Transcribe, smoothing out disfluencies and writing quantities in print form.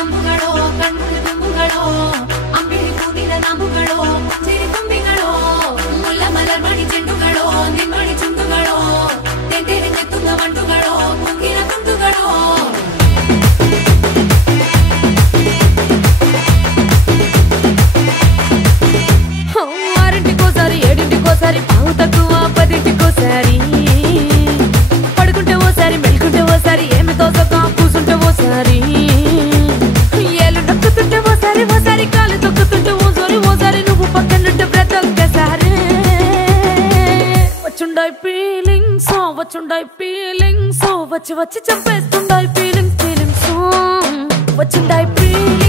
ಅಂಬುಗಳೋ ಕಣ್ಣು ತುಂಬುಗಳೋ ಅಂಬಿಳಿ ಕೂದಿನ ನಾಮುಗಳೋ ಚಿರಿ ತುಂಬಿಗಳೋ ಮುಲ್ಲ ಮಲರ್ ಮಣಿ ಚೆಂಡುಗಳೋ ನಿಮ್ಮಣಿ ಚುಂಡುಗಳೋ ತೆಂಟೆರೆ ನೆತ್ತುಂಗ ಮಂಡುಗಳೋ ಮುಂಗಿನ ತುಂಡುಗಳೋ ఆరింటికోసారి ఏడింటికోసారి పావు తక్కువ పదింటికోసారి పడుకుంటే ఓసారి మెలుకుంటే ఓసారి ఏమి తోసక కూసుంటే ఓసారి ఏలు నొక్కుతుంటే ఓసారి ఓసారి కాలు తొక్కుతుంటే ఓసారి నువ్వు పక్కనుంటే బ్రతొక్కసారి వచ్చుండాయి ఫీలింగ్స్ వచ్చి వచ్చి చంపేస్తుండాయి ఫీలింగ్స్ వచ్చుండాయి ఫీలింగ్స్